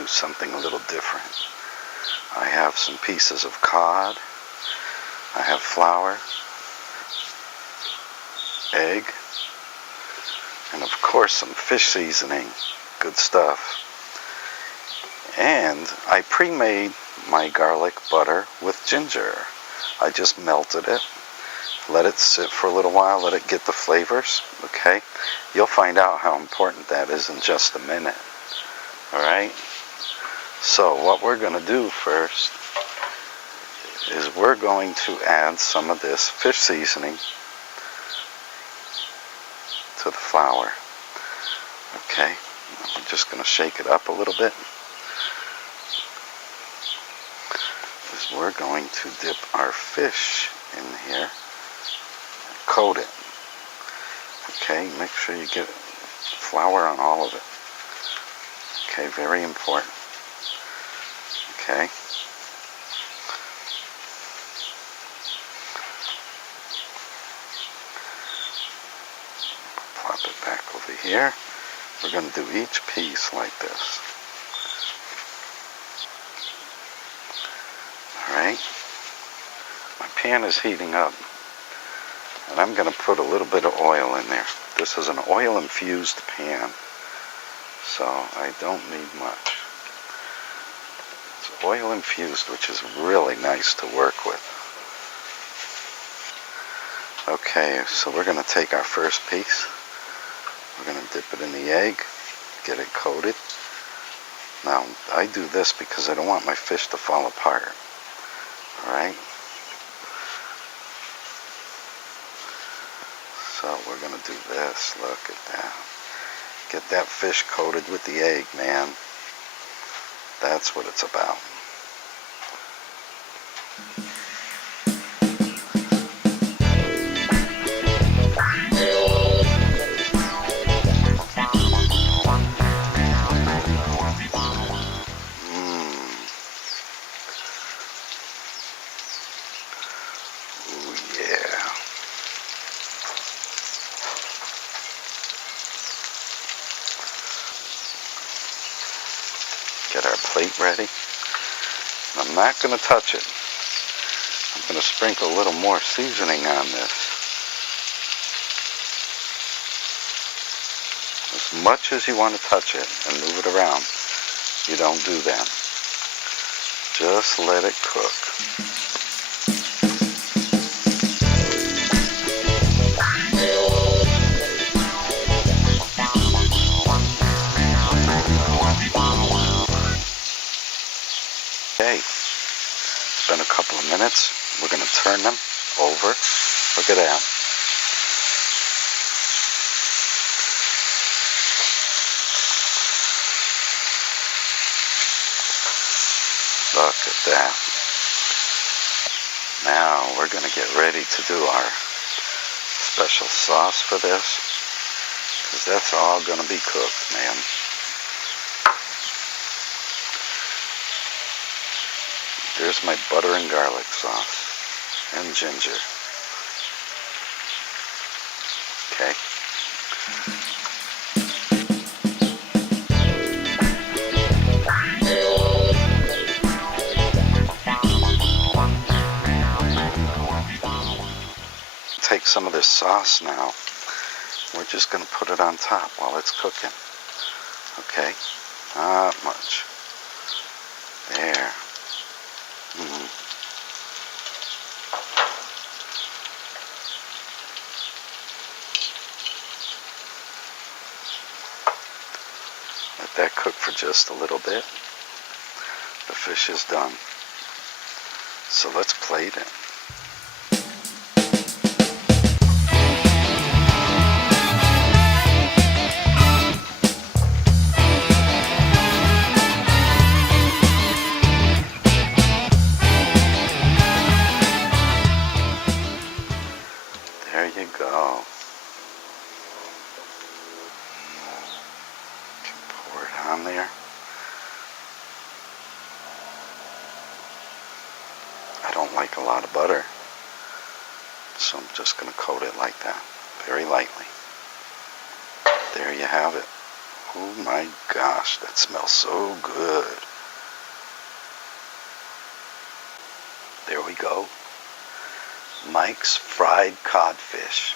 do something a little different. I have some pieces of cod. I have flour, egg, and of course some fish seasoning. Good stuff. And I pre-made my garlic butter with ginger. I just melted it, let it sit for a little while, let it get the flavors, okay? You'll find out how important that is in just a minute, all right? So what we're going to do first is we're going to add some of this fish seasoning to the flour, okay? I'm just going to shake it up a little bit. We're going to dip our fish in here and coat it. Okay, make sure you get flour on all of it. Okay, very important. Okay. Plop it back over here. We're going to do each piece like this. Alright, my pan is heating up, and I'm going to put a little bit of oil in there. This is an oil-infused pan, so I don't need much. It's oil-infused, which is really nice to work with. Okay, so we're going to take our first piece. We're going to dip it in the egg, get it coated. Now, I do this because I don't want my fish to fall apart. Alright, so we're going to do this. Look at that. Get that fish coated with the egg, man. That's what it's about. Get our plate ready. I'm not going to touch it. I'm going to sprinkle a little more seasoning on this. As much as you want to touch it and move it around, you don't do that. Just let it cook. Okay, it's been a couple of minutes. We're going to turn them over. Look at that. Look at that. Now we're going to get ready to do our special sauce for this, because that's all going to be cooked, man. There's my butter and garlic sauce and ginger. Okay. Take some of this sauce now. We're just going to put it on top while it's cooking. Okay. Not much. There. Let that cook for just a little bit. The fish is done. So let's plate it. There you go. Pour it on there. I don't like a lot of butter, so I'm just going to coat it like that, very lightly. There you have it. Oh my gosh, that smells so good. There we go. Mike's fried codfish.